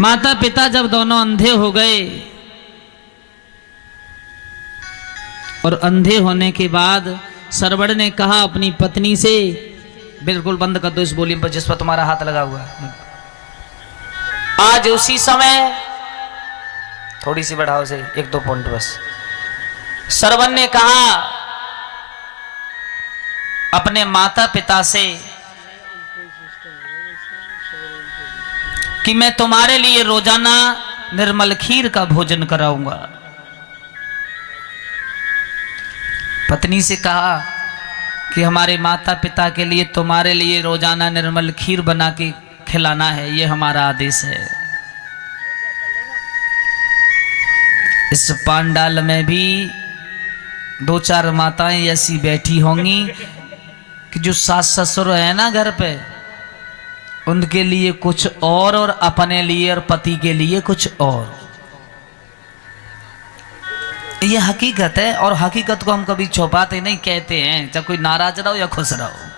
माता पिता जब दोनों अंधे हो गए और अंधे होने के बाद सरवड़ ने कहा अपनी पत्नी से, बिल्कुल बंद कर दो इस वॉल्यूम पर जिस पर तुम्हारा हाथ लगा हुआ है। आज उसी समय थोड़ी सी बढ़ाओ से 1-2 पॉइंट बस। सरवड़ ने कहा अपने माता पिता से कि मैं तुम्हारे लिए रोजाना निर्मल खीर का भोजन कराऊंगा। पत्नी से कहा कि हमारे माता पिता के लिए तुम्हारे लिए रोजाना निर्मल खीर बना के खिलाना है, ये हमारा आदेश है। इस पांडाल में भी 2-4 माताएं ऐसी बैठी होंगी कि जो सास ससुर है ना घर पे, उनके लिए कुछ और अपने लिए और पति के लिए कुछ और। ये हकीकत है और हकीकत को हम कभी छुपाते नहीं, कहते हैं जब कोई नाराज रहो या खुश रहो।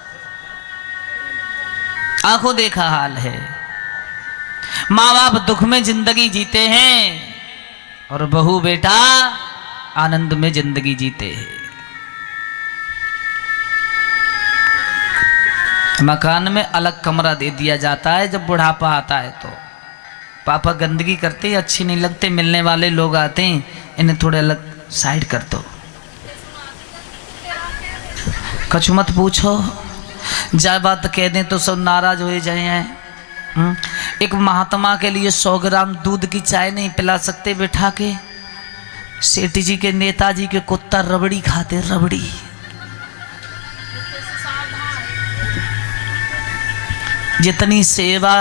आंखों देखा हाल है। माँ बाप दुख में जिंदगी जीते हैं और बहू बेटा आनंद में जिंदगी जीते हैं। मकान में अलग कमरा दे दिया जाता है जब बुढ़ापा आता है तो। पापा गंदगी करते हैं, अच्छी नहीं लगते, मिलने वाले लोग आते हैं, इन्हें थोड़े अलग साइड कर दो। कुछ मत पूछो, जा बात कह दें तो सब नाराज हो जाए। एक महात्मा के लिए 100 ग्राम दूध की चाय नहीं पिला सकते बैठा के। सेठ जी के नेताजी के कुत्ता रबड़ी खाते, रबड़ी। जितनी सेवा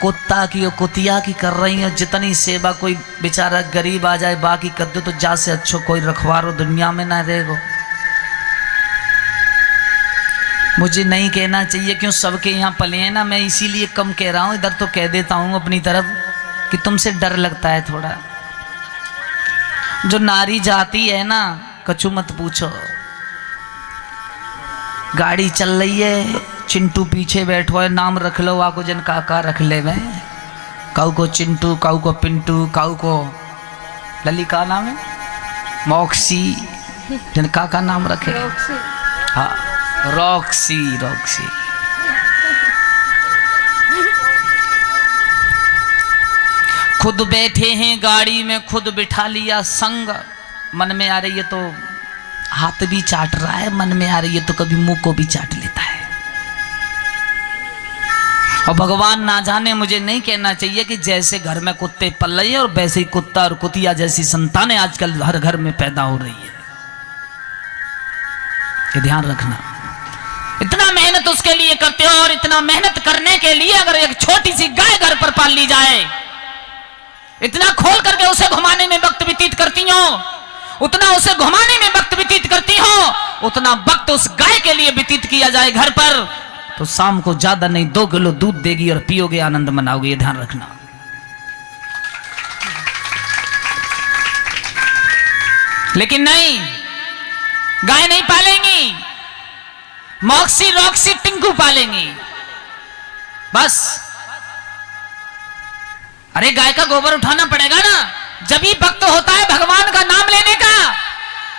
कुत्ता की और कुतिया की कर रही है, जितनी सेवा कोई बेचारा गरीब आ जाए बाकी कर दो तो जा से अच्छो कोई रखवारो दुनिया में ना रहेगो। मुझे नहीं कहना चाहिए क्यों, सबके यहाँ पले हैं ना, मैं इसीलिए कम कह रहा हूँ। इधर तो कह देता हूँ अपनी तरफ कि तुमसे डर लगता है थोड़ा। जो नारी जाती है ना, कछु मत पूछो। गाड़ी चल रही है, चिंटू पीछे बैठो है, नाम रख लो वाको जन काका रख ले में। काऊ को चिंटू, काऊ को पिंटू, काऊ को लली का नाम है मॉक्सी, जन काका नाम रखे। हाँ रॉक्सी, रॉक्सी। खुद बैठे हैं गाड़ी में, खुद बिठा लिया संग। मन में आ रही है तो हाथ भी चाट रहा है, मन में आ रही है तो कभी मुंह को भी चाट लेता है। और भगवान ना जाने, मुझे नहीं कहना चाहिए कि जैसे घर में कुत्ते पल रहे हैं और वैसे ही कुत्ता और कुतिया जैसी संतानें आजकल हर घर में पैदा हो रही है। ये ध्यान रखना। इतना मेहनत उसके लिए करते हो और इतना मेहनत करने के लिए अगर एक छोटी सी गाय घर पर पाल ली जाए, इतना खोल करके उसे घुमाने में वक्त व्यतीत करती हो, उतना उसे घुमाने में वक्त व्यतीत करती हो, उतना वक्त उस गाय के लिए व्यतीत किया जाए घर पर, तो शाम को ज्यादा नहीं 2 किलो दूध देगी और पियोगे, आनंद मनाओगे। ये ध्यान रखना। लेकिन नहीं, गाय नहीं पालेंगी, मॉक्सी रॉक्सी टिंकू पालेंगी बस। अरे गाय का गोबर उठाना पड़ेगा ना, जब ही वक्त होता है भगवान का नाम लेने का,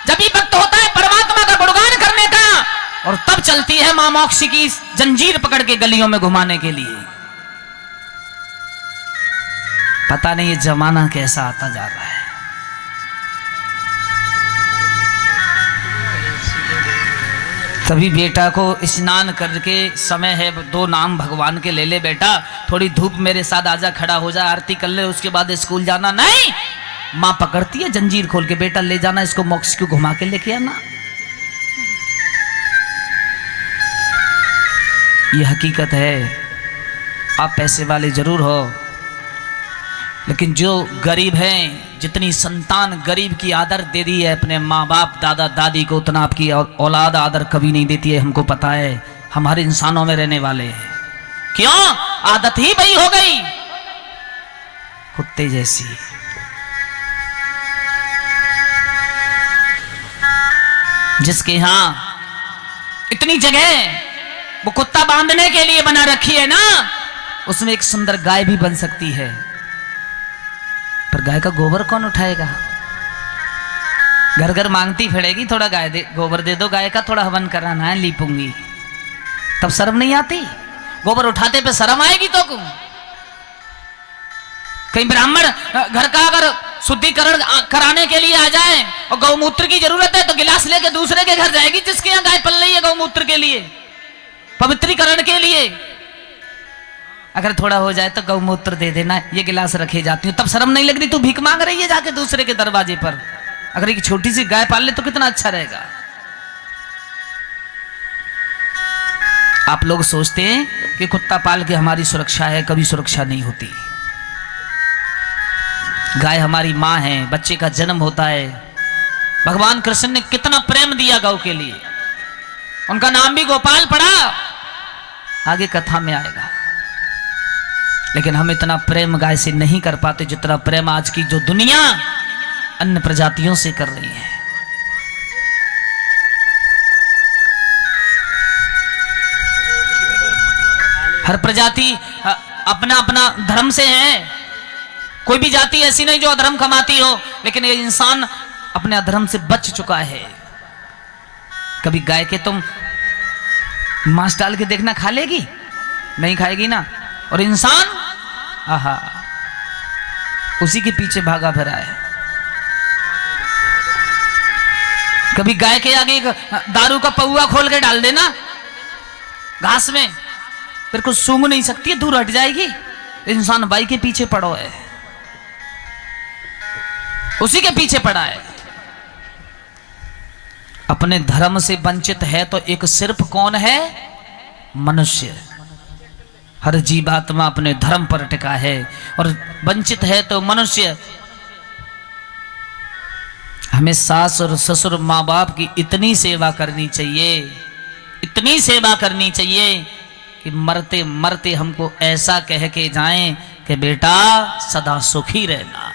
जब ही वक्त होता है परमात्मा का गुणगान करने का, और तब चलती है मां मॉक्सी की जंजीर पकड़ के गलियों में घुमाने के लिए। पता नहीं ये जमाना कैसा आता जा रहा है। तभी बेटा को स्नान करके समय है, 2 नाम भगवान के ले ले बेटा, थोड़ी धूप मेरे साथ आजा, खड़ा हो जा, आरती कर ले, उसके बाद स्कूल जाना। नहीं, मां पकड़ती है जंजीर खोल के, बेटा ले जाना इसको, मॉक्सी को घुमा के लेके आना। ये हकीकत है। आप पैसे वाले जरूर हो, लेकिन जो गरीब हैं, जितनी संतान गरीब की आदर दे दी है अपने माँ बाप दादा दादी को, उतना आपकी औलाद आदर कभी नहीं देती है। हमको पता है, हम हर इंसानों में रहने वाले हैं। क्यों? आदत ही वही हो गई कुत्ते जैसी। जिसके यहां इतनी जगह वो कुत्ता बांधने के लिए बना रखी है ना, उसमें एक सुंदर गाय भी बन सकती है, पर गाय का गोबर कौन उठाएगा? घर घर मांगती फिरेगी, थोड़ा गाय दे, गोबर दे दो गाय का, थोड़ा हवन कराना है, लीपूंगी। तब शर्म नहीं आती? गोबर उठाते पे शर्म आएगी तो को? कहीं ब्राह्मण घर का अगर शुद्धिकरण कराने के लिए आ जाए और गौमूत्र की जरूरत है तो गिलास लेके दूसरे के घर जाएगी जिसके यहाँ गाय पल रही है गौमूत्र के लिए, पवित्रीकरण के लिए। अगर थोड़ा हो जाए तो गौमूत्र दे देना, ये गिलास रखे जाती हूँ, तब शर्म नहीं लग रही? तू भीख मांग रही है जाके दूसरे के दरवाजे पर। अगर एक छोटी सी गाय पाल ले तो कितना अच्छा रहेगा। आप लोग सोचते हैं कि कुत्ता पाल के हमारी सुरक्षा है, कभी सुरक्षा नहीं होती। गाय हमारी माँ है, बच्चे का जन्म होता है। भगवान कृष्ण ने कितना प्रेम दिया गौ के लिए, उनका नाम भी गोपाल पड़ा, आगे कथा में आएगा। लेकिन हम इतना प्रेम गाय से नहीं कर पाते जितना प्रेम आज की जो दुनिया अन्य प्रजातियों से कर रही है। हर प्रजाति अपना अपना धर्म से है, कोई भी जाति ऐसी नहीं जो अधर्म कमाती हो, लेकिन ये इंसान अपने अधर्म से बच चुका है। कभी गाय के तुम मांस डाल के देखना, खा लेगी? नहीं खाएगी ना। और इंसान आहा उसी के पीछे भागा फिरा है। कभी गाय के आगे दारू का पौआ खोल के डाल देना घास में, फिर कुछ सूंघ नहीं सकती है, दूर हट जाएगी। इंसान बाई के पीछे पड़ो है, उसी के पीछे पड़ा है। अपने धर्म से वंचित है तो एक सिर्फ कौन है? मनुष्य। हर जीवात्मा अपने धर्म पर टिका है और वंचित है तो मनुष्य। हमें सास और ससुर माँ बाप की इतनी सेवा करनी चाहिए, इतनी सेवा करनी चाहिए कि मरते मरते हमको ऐसा कह के जाएं कि बेटा सदा सुखी रहना।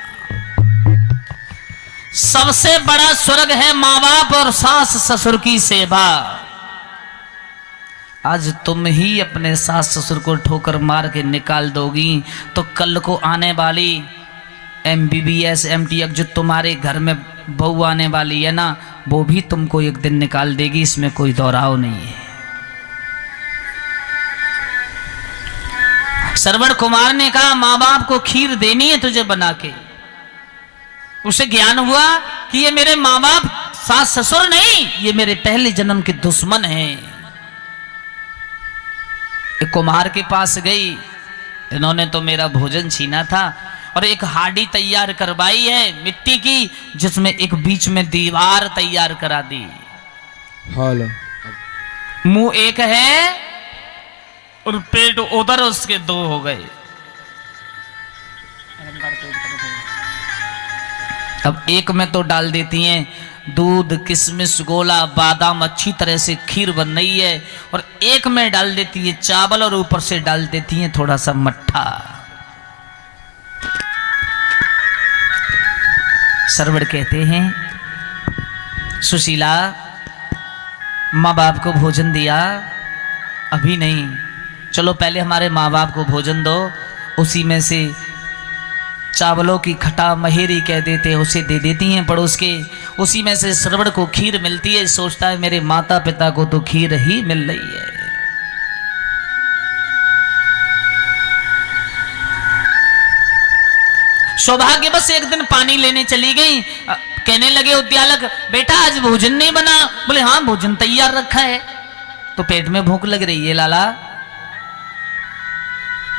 सबसे बड़ा स्वर्ग है माँ बाप और सास ससुर की सेवा। आज तुम ही अपने सास ससुर को ठोकर मार के निकाल दोगी तो कल को आने वाली MBBS MTech जो तुम्हारे घर में बहू आने वाली है ना, वो भी तुमको एक दिन निकाल देगी, इसमें कोई दोहराव नहीं है। श्रवण कुमार ने कहा माँ बाप को खीर देनी है तुझे बना के। उसे ज्ञान हुआ कि ये मेरे माँ बाप सास ससुर नहीं, ये मेरे पहले जन्म के दुश्मन हैं। एक कुम्हार के पास गई, इन्होंने तो मेरा भोजन छीना था और एक हाड़ी तैयार करवाई है मिट्टी की, जिसमें एक बीच में दीवार तैयार करा दी। मुंह एक है और पेट उधर, उसके दो हो गए। अब एक में तो डाल देती हैं दूध, किशमिश, गोला, बादाम, अच्छी तरह से खीर बन रही है, और एक में डाल देती है चावल और ऊपर से डाल देती हैं थोड़ा सा मट्ठा। सरवड़ कहते हैं सुशीला माँ बाप को भोजन दिया? अभी नहीं, चलो पहले हमारे माँ बाप को भोजन दो, उसी में से चावलों की खटा महेरी कह देते हैं उसे दे देती हैं पड़ोस के, उसी में से श्रवण को खीर मिलती है। सोचता है मेरे माता पिता को तो खीर ही मिल रही है। सौभाग्य बस एक दिन पानी लेने चली गई, कहने लगे उद्यालक बेटा आज भोजन नहीं बना? बोले हाँ भोजन तैयार रखा है। तो पेट में भूख लग रही है लाला।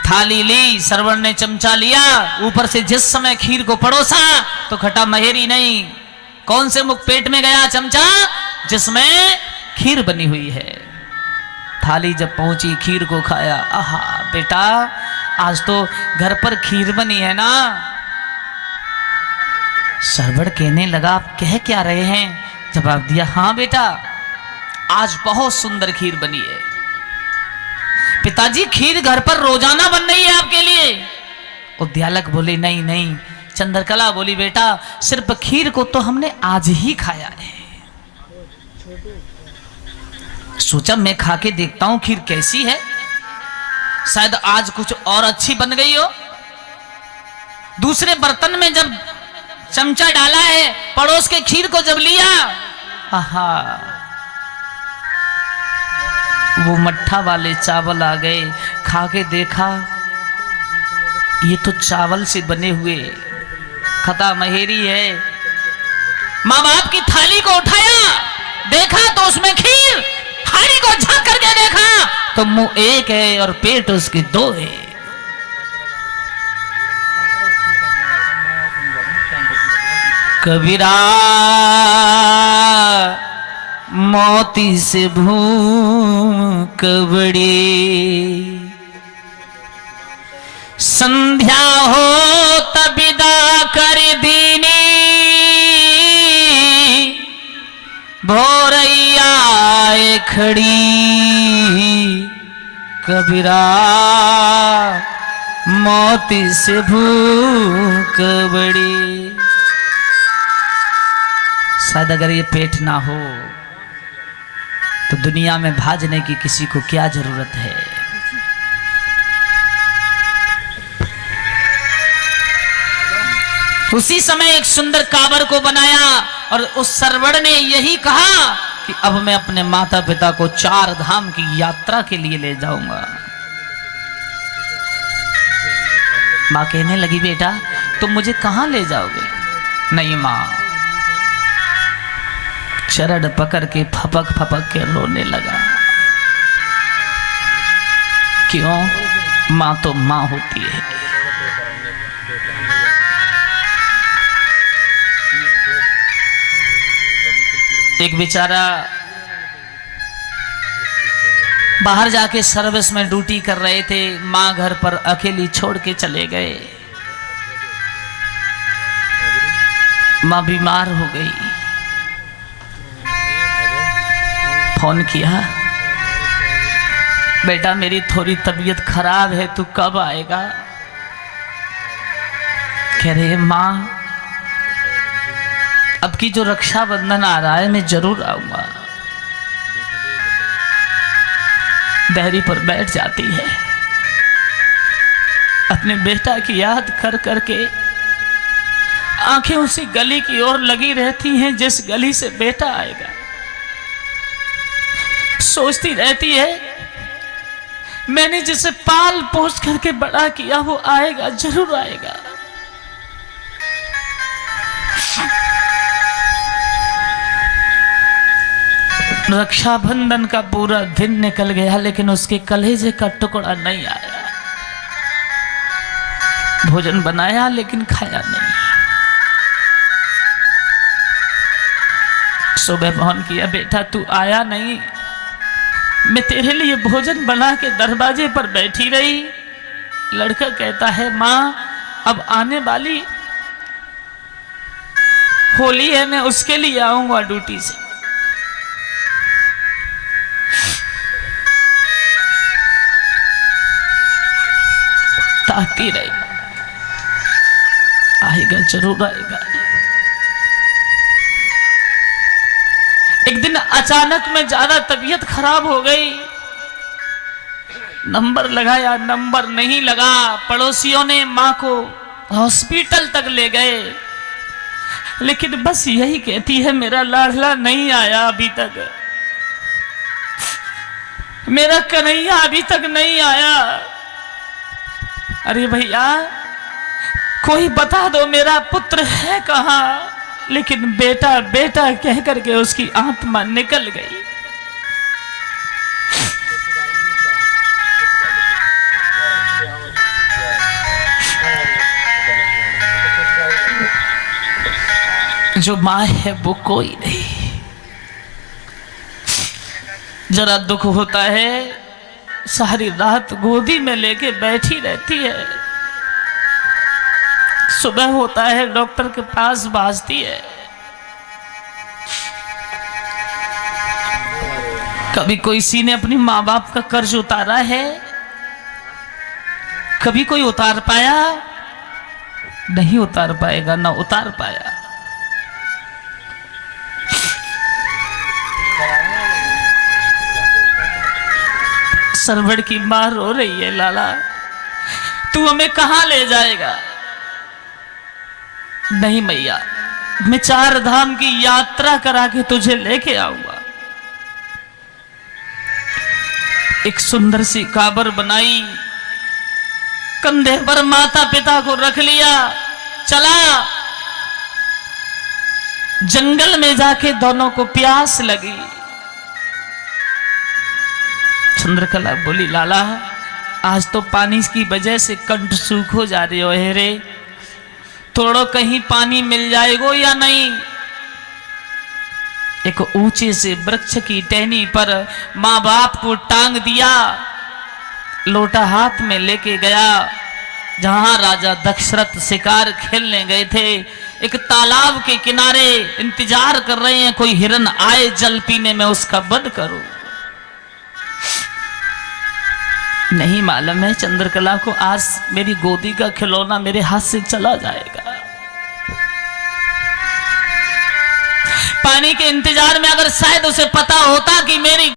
थाली ली, सरवण ने चमचा लिया, ऊपर से जिस समय खीर को परोसा तो खटा महेरी नहीं, कौन से मुख पेट में गया चमचा? जिसमें खीर बनी हुई है। थाली जब पहुंची खीर को खाया, आहा बेटा आज तो घर पर खीर बनी है ना। सरवण कहने लगा आप कह क्या रहे हैं? जवाब दिया हाँ बेटा आज बहुत सुंदर खीर बनी है। पिताजी खीर घर पर रोजाना बन रही है आपके लिए? उद्यालक बोले नहीं नहीं। चंद्रकला बोली बेटा सिर्फ खीर को तो हमने आज ही खाया है। सोचा मैं खा के देखता हूं खीर कैसी है। शायद आज कुछ और अच्छी बन गई हो। दूसरे बर्तन में जब चमचा डाला है, पड़ोस के खीर को जब लिया, आहा, वो मट्ठा वाले चावल आ गए। खा के देखा, ये तो चावल से बने हुए खता महेरी है। माँ बाप की थाली को उठाया, देखा तो उसमें खीर। थाली को झांक करके देखा तो मुंह एक है और पेट उसके दो है। कबीरा मोती से भूख बड़ी, संध्या हो तब विदा कर दीनी, भोरैया खड़ी। कबीरा मोती से भूख बड़ी। शायद अगर ये पेट ना हो तो दुनिया में भाजने की किसी को क्या जरूरत है। उसी समय एक सुंदर काबर को बनाया और उस सरवड़ ने यही कहा कि अब मैं अपने माता पिता को 4 धाम की यात्रा के लिए ले जाऊंगा। मां कहने लगी, बेटा तुम मुझे कहां ले जाओगे? नहीं मां। चरण पकड़ के फपक फपक के रोने लगा। क्यों? मां तो मां होती है। एक बेचारा बाहर जाके सर्विस में ड्यूटी कर रहे थे, मां घर पर अकेली छोड़ के चले गए। मां बीमार हो गई। फोन किया, बेटा मेरी थोड़ी तबीयत खराब है, तू कब आएगा? कह रहे मां अब की जो रक्षाबंधन आ रहा है मैं जरूर आऊंगा। डेयरी पर बैठ जाती है, अपने बेटा की याद कर करके आंखें उसी गली की ओर लगी रहती हैं जिस गली से बेटा आएगा। सोचती रहती है मैंने जिसे पाल पोस करके बड़ा किया वो आएगा, जरूर आएगा। रक्षाबंधन का पूरा दिन निकल गया लेकिन उसके कलेजे का टुकड़ा नहीं आया। भोजन बनाया लेकिन खाया नहीं। सुबह फोन किया, बेटा तू आया नहीं, मैं तेरे लिए भोजन बना के दरवाजे पर बैठी रही। लड़का कहता है मां अब आने वाली होली है, मैं उसके लिए आऊंगा ड्यूटी से। ताकती रही, आएगा जरूर आएगा। एक दिन अचानक में ज्यादा तबीयत खराब हो गई। नंबर लगाया, नंबर नहीं लगा। पड़ोसियों ने मां को हॉस्पिटल तक ले गए लेकिन बस यही कहती है मेरा लाडला नहीं आया अभी तक, मेरा कन्हैया अभी तक नहीं आया। अरे भैया कोई बता दो मेरा पुत्र है कहां? लेकिन बेटा बेटा कह करके उसकी आत्मा निकल गई। जो मां है वो कोई नहीं। जरा दुख होता है सारी रात गोदी में लेके बैठी रहती है। सुबह होता है डॉक्टर के पास भाजती है। कभी कोई सी ने अपनी माँ बाप का कर्ज उतारा है? कभी कोई उतार पाया? नहीं उतार पाएगा, ना उतार पाया। सरवड़ की मां रो रही है, लाला तू हमें कहां ले जाएगा? नहीं मैया, मैं 4 धाम की यात्रा करा के तुझे लेके आऊंगा। एक सुंदर सी काबर बनाई, कंधे पर माता पिता को रख लिया, चला। जंगल में जाके दोनों को प्यास लगी। चंद्रकला बोली, लाला आज तो पानी की वजह से कंठ सूख हो जा रही हो रे, थोड़ो कहीं पानी मिल जाएगो या नहीं? एक ऊंचे से वृक्ष की टहनी पर मां बाप को टांग दिया, लोटा हाथ में लेके गया। जहां राजा दशरथ शिकार खेलने गए थे, एक तालाब के किनारे इंतजार कर रहे हैं कोई हिरन आए जल पीने में, उसका वध करो। नहीं मालूम है चंद्रकला को आज मेरी गोदी का खिलौना मेरे हाथ से चला जाएगा। पानी के इंतजार में अगर शायद उसे पता होता कि मेरी